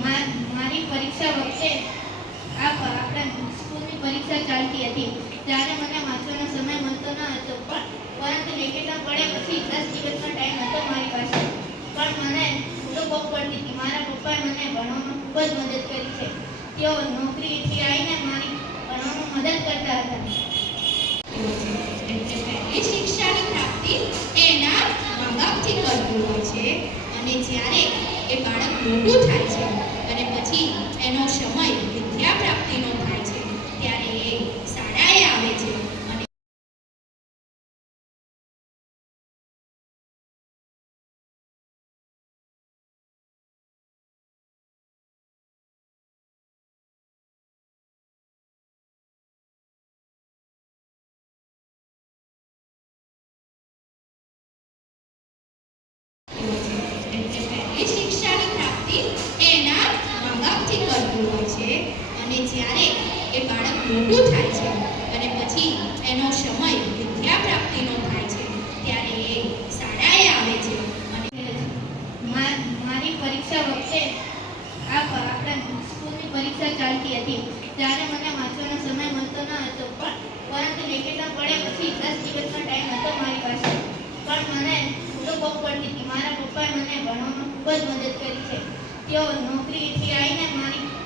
મારી પરીક્ષા વખતે આપણા સ્કૂલની પરીક્ષા ચાલતી હતી. ત્યારે મને વાંચવાનો સમય મળતો ન હતો. પણ પરંતુ નેગેટિવ પડ્યા પછી દસ દિવસનો ટાઈમ હતો મારી પાસે. પણ મને તો બહુ પડતી હતી. મારા પપ્પાએ મને ભણવામાં ખૂબ જ મદદ કરી છે. તેઓ નોકરીથી આવીને મારી ભણવામાં મદદ કરતા હતા. શિક્ષાની પ્રાપ્તિ એના મા બાપથી કરતું હોય છે. અને જ્યારે એ બાળક મોટું થાય છે એનો સમય વિદ્યા પ્રાપ્તિનો થાય છે ત્યારે એ શાળાએ આવે છે. Thank એટલે અને પછી એનો સમય વિદ્યા પ્રાપ્તિનો ત્યારે એ આવે છે. આ સ્કૂલની પરીક્ષા ચાલતી હતી. ત્યારે મને વાંચવાનો સમય મળતો ન હતો. પણ પરંતુ વેકેશન પડે પછી દસ દિવસનો ટાઈમ હતો મારી પાસે. પણ મને તો પડતી હતી. મારા પપ્પાએ મને ભણવામાં ખૂબ જ મદદ કરી છે. તેઓ નોકરીથી આવીને મારી